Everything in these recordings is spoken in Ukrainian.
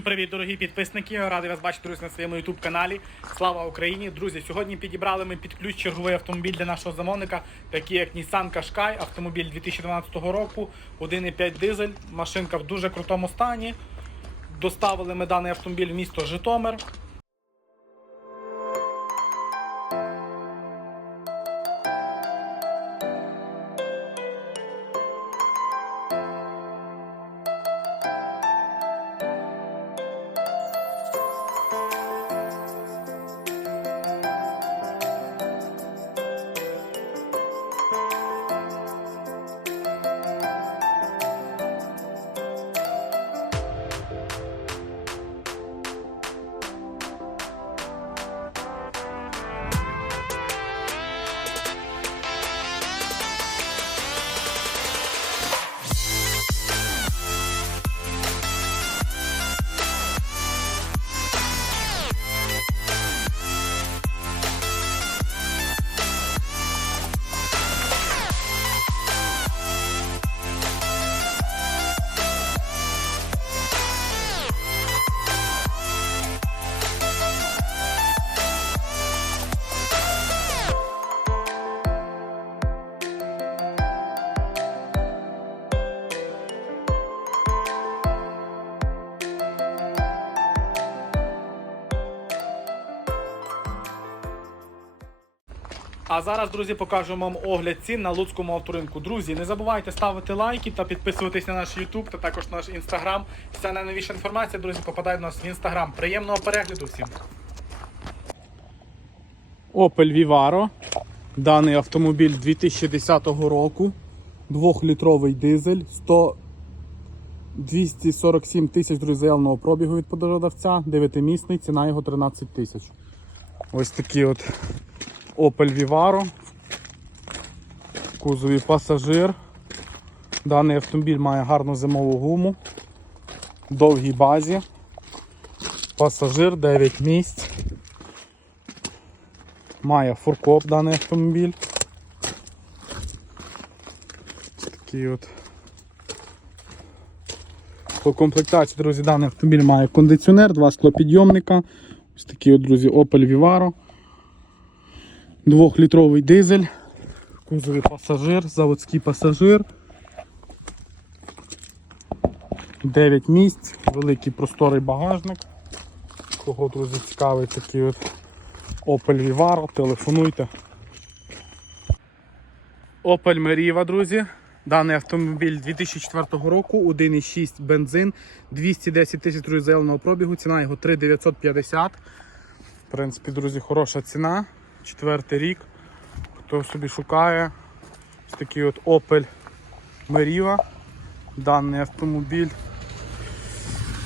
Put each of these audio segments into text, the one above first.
Всім привіт, дорогі підписники! Радий вас бачити друзі на своєму youtube каналі. Слава Україні! Друзі, сьогодні підібрали ми під ключ черговий автомобіль для нашого замовника, такий як Nissan Qashqai, автомобіль 2012 року, 1,5 дизель, машинка в дуже крутому стані. Доставили ми даний автомобіль в місто Житомир. А зараз, друзі, покажемо вам огляд цін на Луцькому авторинку. Друзі, не забувайте ставити лайки та підписуватись на наш YouTube та також наш Instagram. Вся найновіша інформація, друзі, попадає до нас в Instagram. Приємного перегляду всім! Opel Vivaro. Даний автомобіль 2010 року. Двохлітровий дизель, 100 247 тисяч друзі, заявленого пробігу від продавця, 9-місний, ціна його 13 тисяч. Ось такі от Opel Vivaro. В кузові пасажир. Даний автомобіль має гарну зимову гуму, довгій базі. Пасажир 9 місць. Має фуркоп даний автомобіль. Такий от. По комплектації, друзі, даний автомобіль має кондиціонер, два склопідйомника. Ось такий от, друзі, Opel Vivaro. Двохлітровий дизель, в кузові пасажир, заводський пасажир. 9 місць, великий просторий багажник. Кого, друзі, цікавий такий от Opel Vivaro, телефонуйте. Opel Meriva, друзі. Даний автомобіль 2004 року, 1,6 бензин, 210 тисяч заявленого пробігу, ціна його 3950. В принципі, друзі, хороша ціна. Четвертий рік. Хто собі шукає, ось такий от Opel Meriva. Даний автомобіль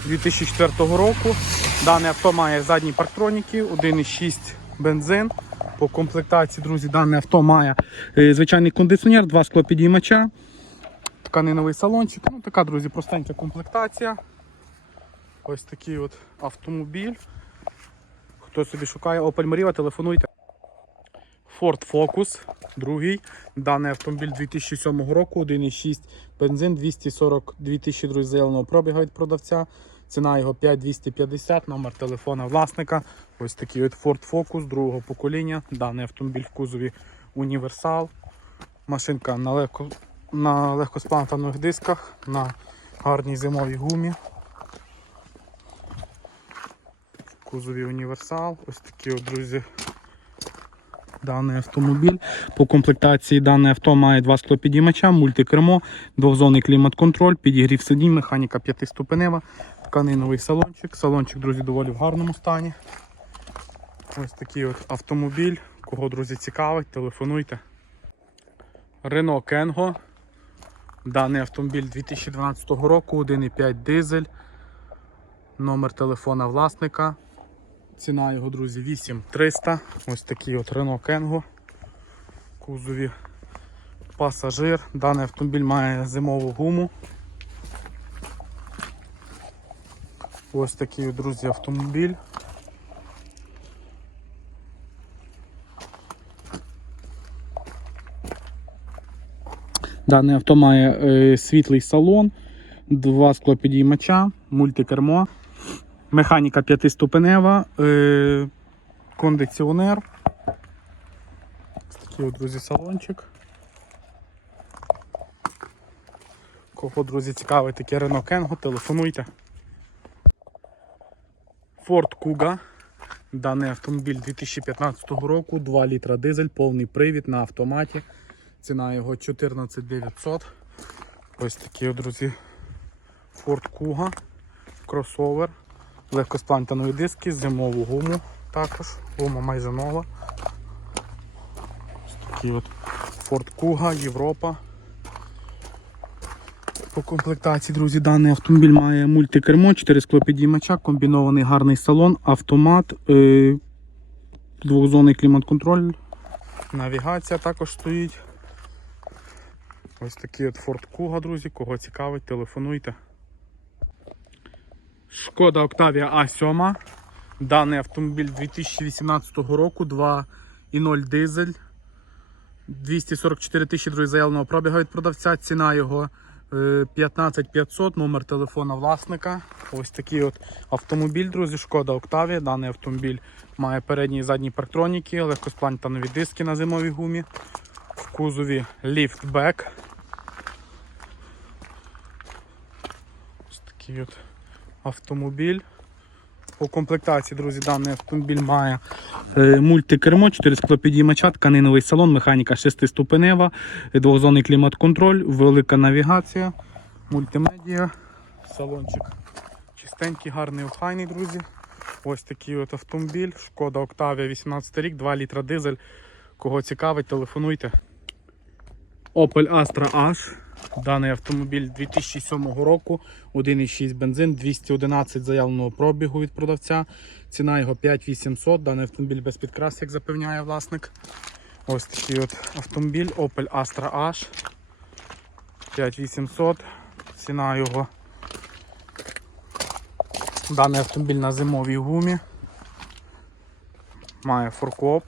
2004 року. Дане авто має задні парктроніки, 1,6 бензин. По комплектації, друзі, дане авто має е, звичайний кондиціонер, два склопідіймача, тканиновий салончик. Ну, така, друзі, простенька комплектація. Ось такий от автомобіль. Хто собі шукає Opel Meriva, телефонуйте. Ford Focus, другий. Даний автомобіль 2007 року, 1,6 бензин, 242 тисячі друзі, заявленого пробіга від продавця. Ціна його 5250, номер телефона власника. Ось такий от Ford Focus другого покоління. Даний автомобіль в кузові універсал. Машинка на, легко, на легкосплантаних дисках, на гарній зимовій гумі. В кузові універсал. Ось такий от, друзі, даний автомобіль. По комплектації дане авто має два склопідіймача, мультикермо, двохзонний клімат-контроль, підігрів сидінь, механіка п'ятиступенева, тканиновий салончик. Салончик, друзі, доволі в гарному стані. Ось такий от автомобіль. Кого, друзі, цікавить, телефонуйте. Renault Kengo. Даний автомобіль 2012 року, 1,5 дизель. Номер телефона власника. Ціна його, друзі, 8300. Ось такий от Renault Kengo. Кузові пасажир. Даний автомобіль має зимову гуму. Ось такий, друзі, автомобіль. Дане авто має е, світлий салон, два склопідіймача, мультикермо. Механіка п'ятиступенева, е, кондиціонер. Ось такий, от, друзі, салончик. Кого, друзі, цікавить таке Renault Kangoo, телефонуйте. Ford Kuga. Даний автомобіль 2015 року, 2 літра дизель, повний привід на автоматі. Ціна його 14 900. Ось такі, друзі, Ford Kuga, кросовер, легкосплантанові диски, зимову гуму також. Гума майже нова. Ось такий от Ford Kuga, Європа. По комплектації, друзі, даний автомобіль має мультикермо, 4 склопідіймача, комбінований гарний салон, автомат, е, двохзонний клімат-контроль, навігація також стоїть. Ось такий от Ford Kuga, друзі, кого цікавить, телефонуйте. Шкода Octavia A7. Даний автомобіль 2018 року, 2,0 дизель. 244 тисячі друзі, заявленого пробігу від продавця. Ціна його е, 15500, номер телефона власника. Ось такий от автомобіль, друзі, шкода Octavia. Даний автомобіль має передні і задні парктроніки, легкосплантанові диски на зимовій гумі. В кузові ліфтбек. Ось такий от автомобіль. По комплектації, друзі, даний автомобіль має е, мультикермо, 4 склопідіймача, тканиновий салон, механіка 6-ступенева, двохзонний клімат-контроль, велика навігація, мультимедіа, салончик чистенький, гарний, охайний, друзі. Ось такий от автомобіль, шкода Octavia 18 рік, 2 літра дизель. Кого цікавить, телефонуйте. Opel Astra H. Даний автомобіль 2007 року, 1,6 бензин, 211 заявленого пробігу від продавця. Ціна його 5800. Даний автомобіль без підкрас, як запевняє власник. Ось такий от автомобіль Opel Astra H. 5800. Ціна його. Даний автомобіль на зимовій гумі. Має форкоп.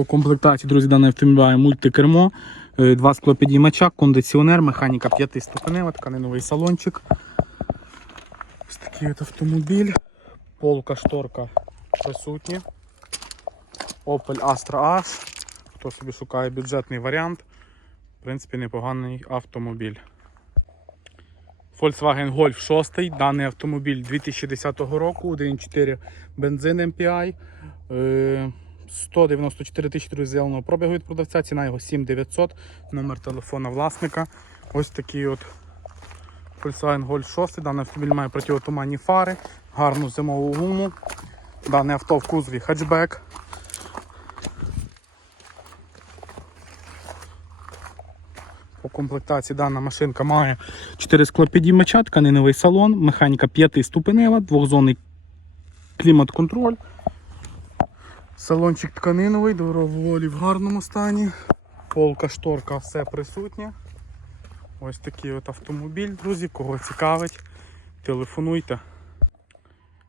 По комплектації, друзі, даний автомобіль мультикермо, е, два склопідіймача, кондиціонер, механіка 5 ступенева, тканиновий салончик. Ось такий от автомобіль. Полка шторка присутня. Opel Astra H. Хто собі шукає бюджетний варіант. В принципі, непоганий автомобіль. Volkswagen Golf 6. Даний автомобіль 2010 року, 1.4 бензин MPI. Е, 194 тисячі друзі, зеленого пробігу від продавця, ціна його 7900, номер телефона власника. Ось такий от Volkswagen Golf 6. Даний автомобіль має противотуманні фари, гарну зимову гуму. Дане авто в кузові хетчбек. По комплектації дана машинка має 4 склопідіймача, тканиновий салон, механіка 5 ступенева, двохзонний клімат-контроль. Салончик тканиновий, доволі в гарному стані. Полка, шторка, все присутнє. Ось такий от автомобіль, друзі, кого цікавить, телефонуйте.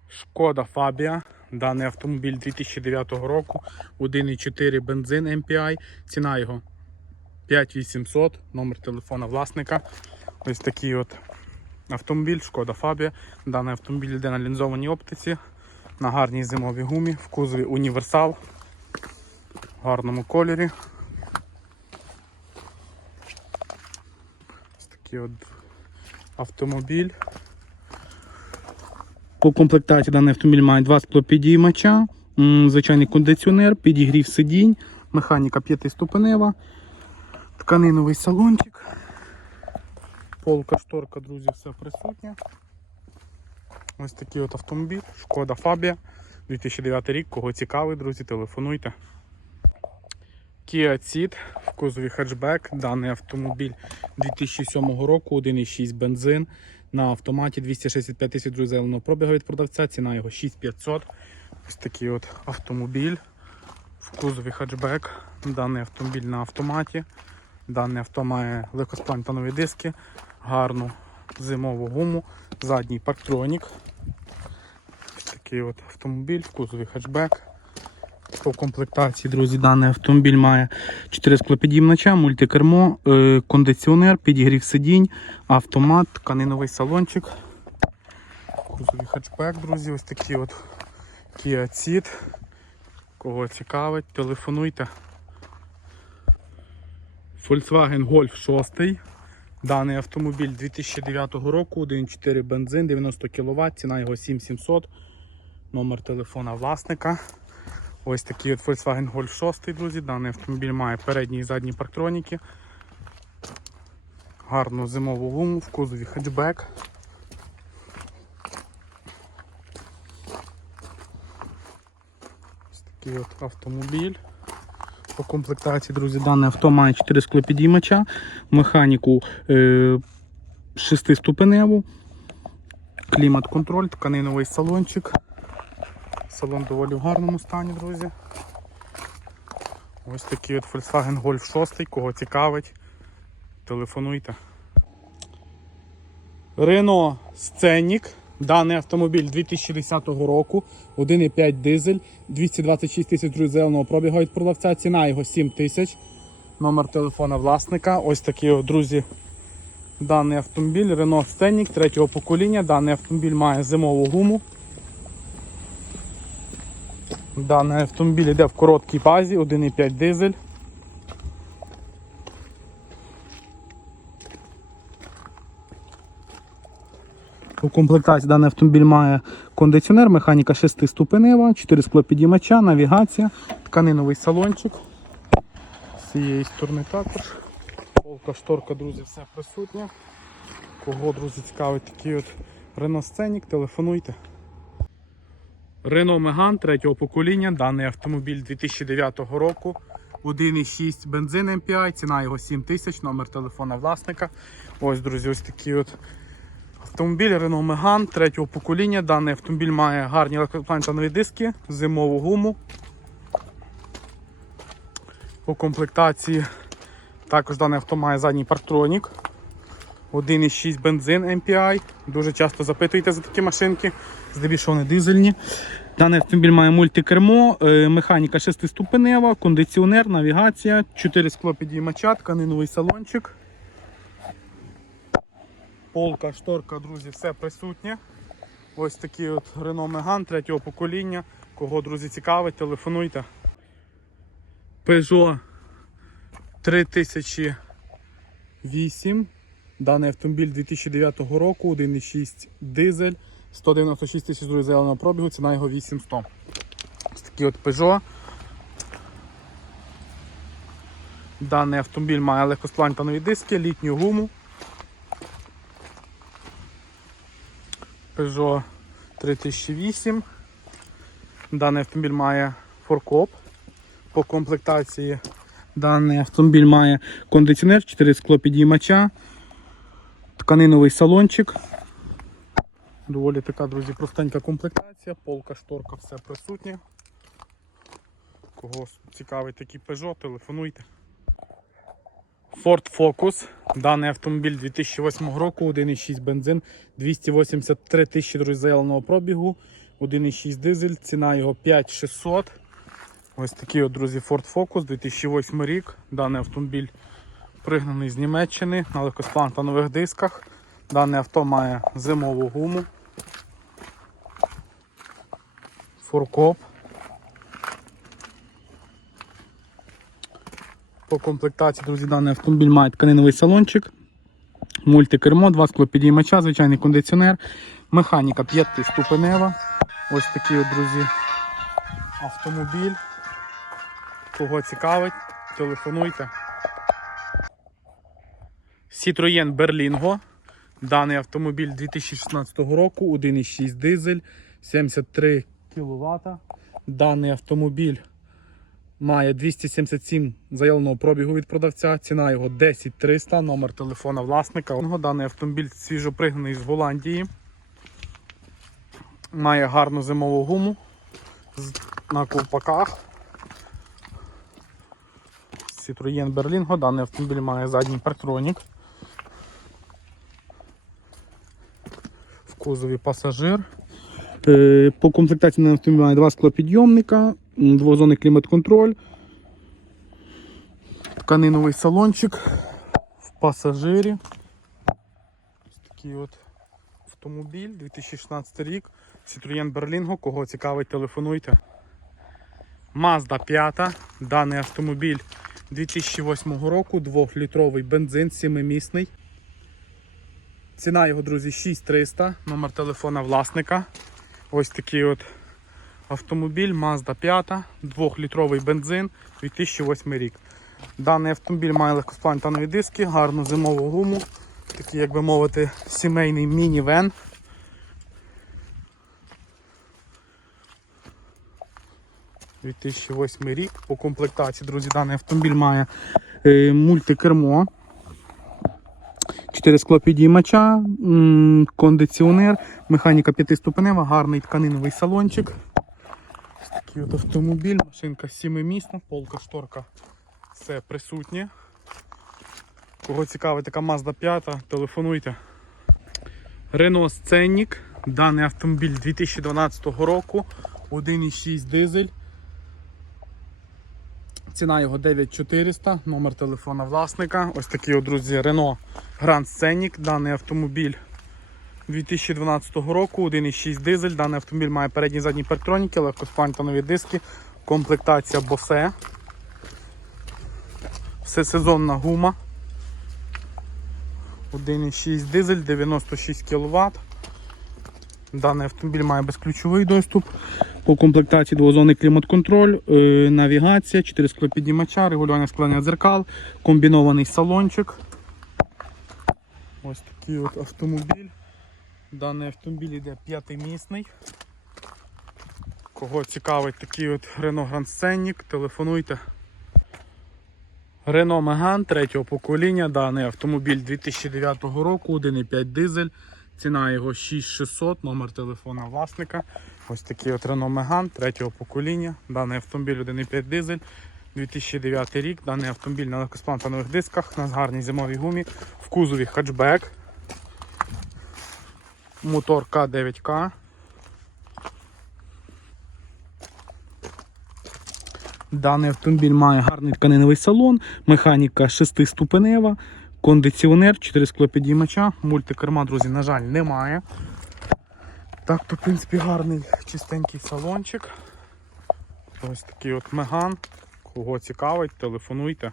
Шкода Фабія. Даний автомобіль 2009 року, 1,4 бензин MPI, ціна його 5800, номер телефона власника. Ось такий от автомобіль, шкода Фабія. Даний автомобіль йде на лінзованій оптиці, на гарній зимовій гумі, в кузові універсал, в гарному кольорі. Ось такий от автомобіль. По комплектації даний автомобіль має два склопідіймача, звичайний кондиціонер, підігрів сидінь, механіка п'ятиступенева, тканиновий салончик, полка, шторка, друзі, все присутнє. Ось такий от автомобіль, шкода Фабія, 2009 рік, кого цікавий, друзі, телефонуйте. Kia Ceed в кузові хетчбек. Даний автомобіль 2007 року, 1,6 бензин. На автоматі 265 тисяч зеленого пробігу від продавця, ціна його 6500. Ось такий от автомобіль в кузові хетчбек. Даний автомобіль на автоматі. Даний авто має легкосплантанові диски, гарну зимову гуму, задній парктронік. Такий от автомобіль в кузові хетчбек. По комплектації, друзі, даний автомобіль має 4 склопідіймача, мультикермо, е, кондиціонер, підігрів сидінь, автомат, тканиновий салончик. Кузовий хетчбек, друзі, ось такий от Kia Ceed. Кого цікавить, телефонуйте. Volkswagen Golf 6. Даний автомобіль 2009 року, 1.4 бензин, 90 кВт, ціна його 7700. Номер телефона власника. Ось такий от Volkswagen Golf 6, друзі. Даний автомобіль має передні і задні парктроніки. Гарну зимову гуму в кузові хетчбек. Ось такий от автомобіль. По комплектації, друзі, дане авто має 4 склопідіймача, механіку е, 6-ступеневу, клімат-контроль, тканиновий салончик. Салон доволі в гарному стані, друзі. Ось такий от Volkswagen Golf 6, кого цікавить, телефонуйте. Renault Scenic. Даний автомобіль 2010 року, 1,5 дизель, 226 тисяч зеленого пробігу від продавця, ціна його 7 тисяч. Номер телефона власника. Ось такий, друзі, даний автомобіль Renault Scenic третього покоління. Даний автомобіль має зимову гуму. Даний автомобіль йде в короткій базі, 1,5 дизель. У комплектації даний автомобіль має кондиціонер, механіка 6-ступенева, 4 склопідіймача, навігація, тканиновий салончик. З цієї сторони також. Полка, шторка, друзі, все присутнє. Кого, друзі, цікавить такий от Renault Scenic, телефонуйте. Renault Megane третього покоління, даний автомобіль 2009 року. 1,6 бензин MPI, ціна його 7 тисяч, номер телефона власника. Ось, друзі, ось такий от Автомобіль Renault Megane третього покоління. Даний автомобіль має гарні лакоплантанові диски, зимову гуму. По комплектації також даний авто має задній парктронік. 1,6 бензин MPI. Дуже часто запитуєте за такі машинки, здебільшого вони дизельні. Даний автомобіль має мультикермо, е, механіка 6-ступенева, кондиціонер, навігація, 4 скло підіймача, тканиновий салончик. Полка, шторка, друзі, все присутнє. Ось такий от Renault Megane третього покоління. Кого, друзі, цікавить, телефонуйте. Peugeot 3008. Даний автомобіль 2009 року, 1,6 дизель, 196 тисяч друзі, зеленого пробігу, ціна його 8100. Ось такий от Peugeot. Даний автомобіль має легкосплантанові диски, літню гуму. Peugeot 3008. Даний автомобіль має форкоп. По комплектації даний автомобіль має кондиціонер, 4 склопідіймача, тканиновий салончик. Доволі така, друзі, простенька комплектація, полка, шторка, все присутнє. Кого цікавить такий Peugeot, телефонуйте. Ford Focus. Даний автомобіль 2008 року, 1,6 бензин, 283 тисячі заявленого пробігу, 1,6 дизель, ціна його 5600. Ось такий от, друзі, Ford Focus, 2008 рік. Даний автомобіль пригнаний з Німеччини на легкосплантанових дисках. Дане авто має зимову гуму. Форкоп. По комплектації, друзі, даний автомобіль має тканиновий салончик, мультикермо, два склопідіймача, звичайний кондиціонер, механіка 5-ступенева. Ось такий, от, друзі, автомобіль. Кого цікавить, телефонуйте. Citroën Berlingo. Даний автомобіль 2016 року, 1,6 дизель, 73 кВт. Даний автомобіль має 277 заявленого пробігу від продавця. Ціна його 10300, номер телефона власника. Даний автомобіль свіжопригнаний з Голландії. Має гарну зимову гуму на ковпаках. Citroën Berlingo. Даний автомобіль має задній парктронік. В кузові пасажир. Е, По комплектації на автомобілі має два склопідйомника, двозонний клімат-контроль, тканиновий салончик в пасажирі. Ось такий от автомобіль 2016 рік. Citroën Berlingo. Кого цікавить, телефонуйте. Mazda 5. Даний автомобіль 2008 року, 2-літровий бензин, 7-місний. Ціна його, друзі, 6300, номер телефона власника. Ось такий от автомобіль Mazda 5, 2-літровий бензин, 2008 рік. Даний автомобіль має легкосплантанові диски, гарну зимову гуму, такий, як би мовити, сімейний міні-вен. – 2008 рік. По комплектації, друзі, даний автомобіль має е, мультикермо. 4 склопідіймача, кондиціонер, механіка п'ятиступенева, гарний тканиновий салончик. Такий от автомобіль, машинка 7-місна, полка шторка, все присутнє. Кого цікавить така Mazda 5, телефонуйте. Renault Scenic, даний автомобіль 2012 року, 1,6 дизель. Ціна його 9400, номер телефона власника. Ось такий, друзі, Renault Grand Scenic. Даний автомобіль 2012 року, 1,6 дизель. Даний автомобіль має передні і задні парктроніки, легкоспантанові диски, комплектація Bose. Всесезонна гума. 1,6 дизель, 96 кВт. Даний автомобіль має безключовий доступ. По комплектації двозонний клімат-контроль, е, навігація, 4 склопіднімача, регулювання склення дзеркал, комбінований салончик. Ось такий от автомобіль. Даний автомобіль йде п'ятимісний. Кого цікавить такий от Renault Grand Scenic, телефонуйте. Renault Megane третього покоління. Даний автомобіль 2009 року, 1,5 дизель. Ціна його 6600, номер телефона власника. Ось такий от Renault Megane третього покоління. Даний автомобіль 1,5 дизель. 2009 рік. Даний автомобіль на легкосплантанових дисках, на гарній зимовій гумі, в кузові хатчбек. Мотор К9К. Даний автомобіль має гарний тканиновий салон, механіка 6-ступенева, кондиціонер, 4 склопідіймача, мультикерма, друзі, на жаль, немає. Так, то, в принципі, гарний чистенький салончик. Ось такий от меган. Кого цікавить, телефонуйте.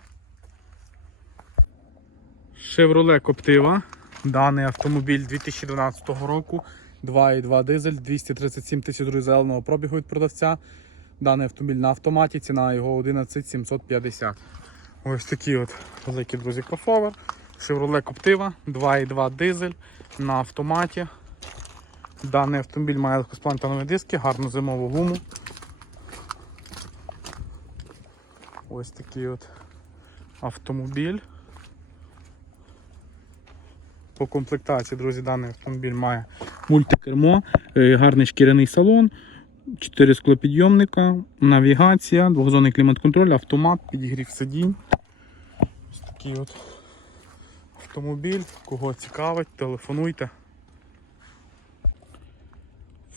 Chevrolet Captiva. Даний автомобіль 2012 року. 2,2 дизель, 237 тисяч зеленого пробігу від продавця. Даний автомобіль на автоматі, ціна його 11 750. Ось такий от великий, друзі, кросовер. Chevrolet Captiva, 2,2 дизель на автоматі. Даний автомобіль має легкосплантанові диски, гарну зимову гуму. Ось такий от автомобіль. По комплектації, друзі, даний автомобіль має мультикермо, е, гарний шкіряний салон, 4 склопідйомника, навігація, двохзонний клімат-контроль, автомат, підігрів сидінь. Ось такий от автомобіль. Кого цікавить, телефонуйте.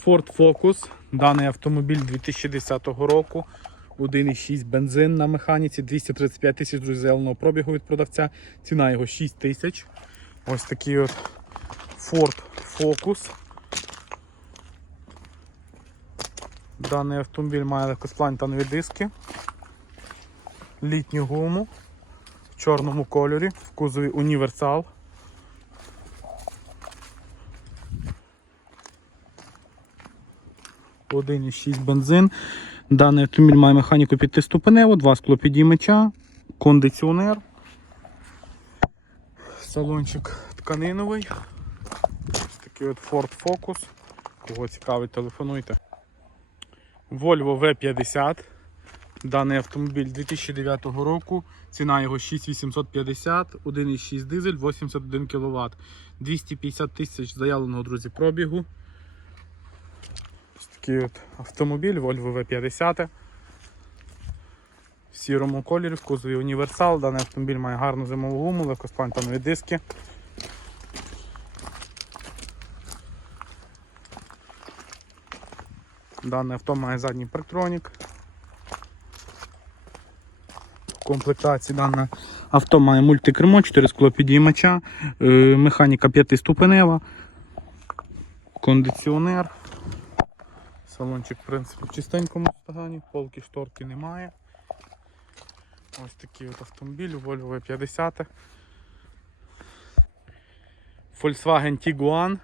Ford Focus. Даний автомобіль 2010 року. 1,6 бензин на механіці, 235 тисяч зеленого пробігу від продавця. Ціна його 6 тисяч. Ось такий от Ford Focus. Даний автомобіль має легкосплантанові диски, літню гуму в чорному кольорі, в кузові універсал. Один і 6 бензин. Даний автомобіль має механіку п'ятиступеневу, два склопідіймача, кондиціонер. Салончик тканиновий. Ось такий от Ford Focus. Кого цікавить, телефонуйте. Volvo V50. Даний автомобіль 2009 року. Ціна його 6850, 1,6 дизель, 81 кВт. 250 тисяч заявленого, друзі, пробігу. Ось такий от автомобіль Volvo V50. В сірому кольорі, в кузові універсал. Даний автомобіль має гарну зимову гуму, легкоспантанові диски. Дане авто має задній парктронік. комплектації дане авто має мультикермо, 4 склопідіймача, е, механіка 5-ступенева, кондиціонер. Салончик, в принципі, в чистенькому стані, полки шторки немає. Ось такий от автомобіль, Volvo V50. Volkswagen Tiguan.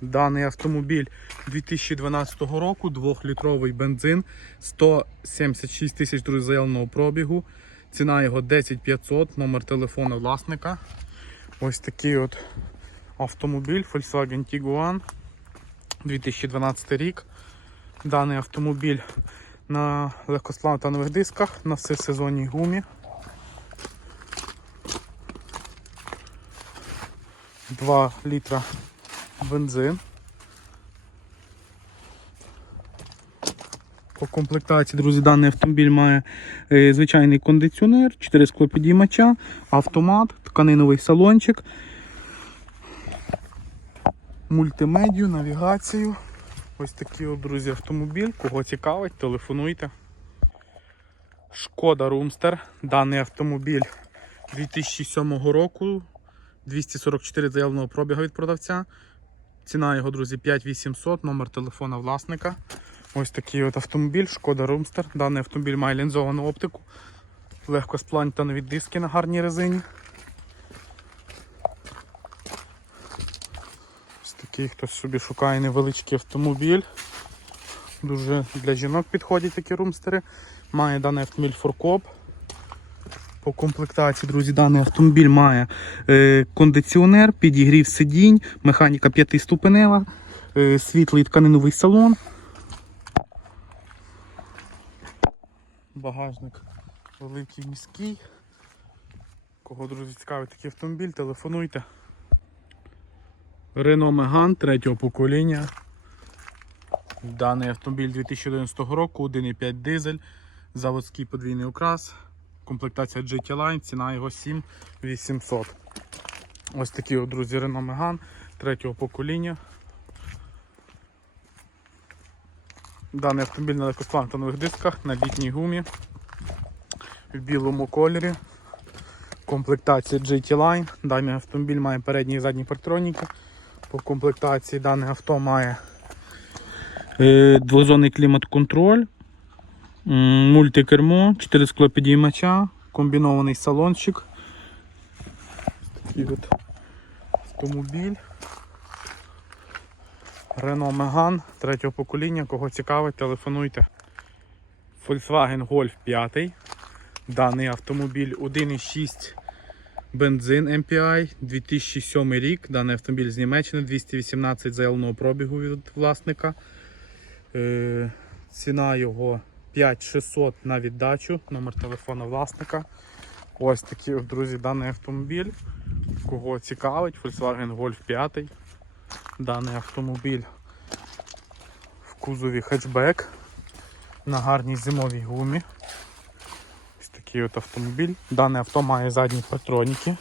Даний автомобіль 2012 року, 2-літровий бензин, 176 тисяч заявленого пробігу. Ціна його 10500, номер телефону власника. Ось такий от автомобіль Volkswagen Tiguan 2012 рік. Даний автомобіль на легкосплавних дисках на всесезонній гумі. 2 літра бензин. По комплектації, друзі, даний автомобіль має е, звичайний кондиціонер, 4 склопідіймача, автомат, тканиновий салончик, мультимедію, навігацію. Ось такий, от, друзі, автомобіль. Кого цікавить, телефонуйте. Шкода Румстер. Даний автомобіль 2007 року. 244 заявленого пробігу від продавця. Ціна його, друзі, 5800, номер телефона власника. Ось такий от автомобіль, шкода Румстер. Даний автомобіль має лінзовану оптику. Легко сплантані диски на гарній резині. Ось такий хтось собі шукає невеличкий автомобіль. Дуже для жінок підходять такі румстери. Має даний автомобіль форкоп. По комплектації, друзі, даний автомобіль має е, кондиціонер, підігрів сидінь, механіка п'ятиступенева, е, світлий тканиновий салон. Багажник великий міський. Кого, друзі, цікавить такий автомобіль, телефонуйте. Renault Megane третього покоління. Даний автомобіль 2011 року, 1,5 дизель, заводський подвійний окрас. Комплектація GT Line, ціна його 7800. Ось такий, друзі, Renault Megane третього покоління. Даний автомобіль на легкосплантанових дисках на літній гумі в білому кольорі. Комплектація GT Line. Даний автомобіль має передні і задні партроніки. По комплектації дане авто має е, двозонний клімат-контроль, мультикермо, 4 склопідіймача, комбінований салончик. Такий от автомобіль. Renault Megane третього покоління. Кого цікавить, телефонуйте. Volkswagen Golf 5. Даний автомобіль 1,6 бензин MPI 2007 рік. Даний автомобіль з Німеччини 218 заявленого пробігу від власника. Е, ціна його 5600 на віддачу. Номер телефона власника. Ось такий, друзі, даний автомобіль. Кого цікавить, Volkswagen Golf 5. Даний автомобіль в кузові хетчбек на гарній зимовій гумі. Ось такий от автомобіль. Дане авто має задні патроніки.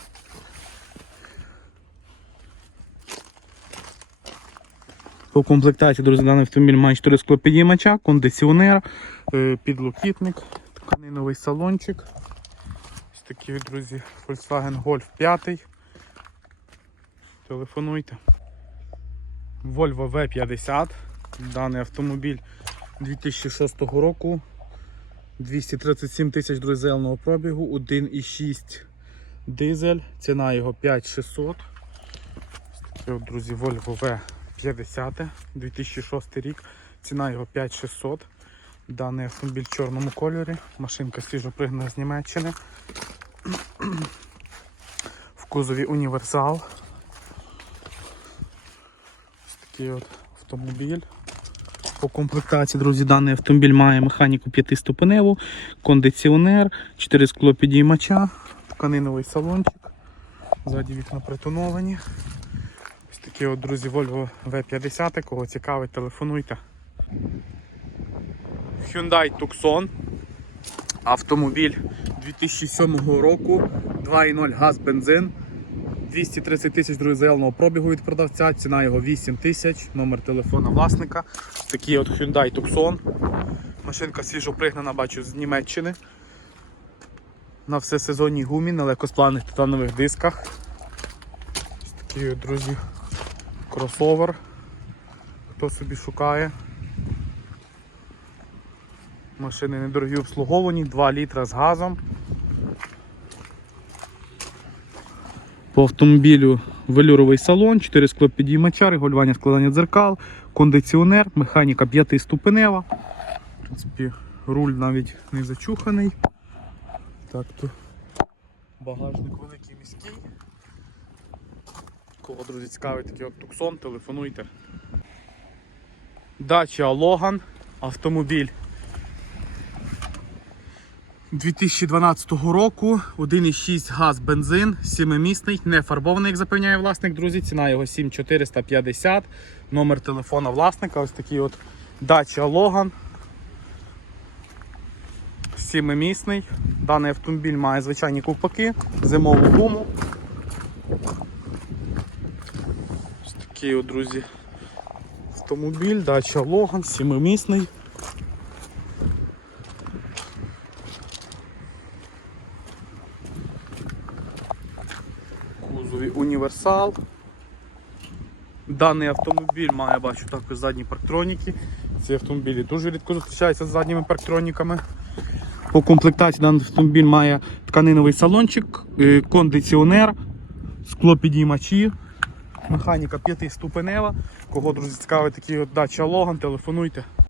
По комплектації, друзі, даний автомобіль має 4 склопідіймача, кондиціонер, е, підлокітник, тканиновий салончик. Ось такий, друзі, Volkswagen Golf 5. Телефонуйте. Volvo V50. Даний автомобіль 2006 року. 237 тисяч друзельного пробігу, 1,6 дизель, ціна його 5600. Ось таке от, друзі, Volvo V50, 2006 рік, ціна його 5600. Даний автомобіль в чорному кольорі, машинка свіжо пригнана з Німеччини. В кузові універсал. Ось такий от автомобіль. По комплектації, друзі, даний автомобіль має механіку 5-ступеневу, кондиціонер, 4 склопідіймача, тканиновий салончик. Ззаді вікна притоновані. Такі от, друзі, Volvo V50, кого цікавить, телефонуйте. Hyundai Tucson. Автомобіль 2007 року, 2.0 газ бензин. 230 тисяч друзі, заявленого пробігу від продавця, ціна його 8 тисяч, номер телефона власника. Такий от Hyundai Tucson. Машинка свіжо пригнана, бачу, з Німеччини. на всесезонній гумі на легкосплавних титанових дисках. Ось от, друзі, кросовер. Хто собі шукає. Машини недорогі обслуговані, 2 літра з газом. По автомобілю велюровий салон, 4 склопідіймача, регулювання складання дзеркал, кондиціонер, механіка 5 ступенева. В принципі, руль навіть не зачуханий. Так, то багажник великий. Кого, друзі, цікавий такий от туксон, телефонуйте. Дача Логан, автомобіль 2012 року 1,6 газ бензин, 7-місний, не фарбований, як запевняє власник, друзі. Ціна його 7450. Номер телефона власника. Ось такий от дача Логан. 7-місний. Даний автомобіль має звичайні ковпаки, зимову гуму. Такий от, друзі, автомобіль, дача Логан, 7-місний. кузові універсал. Даний автомобіль має, бачу, також задні парктроніки. Ці автомобілі дуже рідко зустрічаються з задніми парктроніками. По комплектації даний автомобіль має тканиновий салончик, е, кондиціонер, склопідіймачі, механіка 5-ступенева. Кого, друзі, цікавить такий от дача Логан, телефонуйте.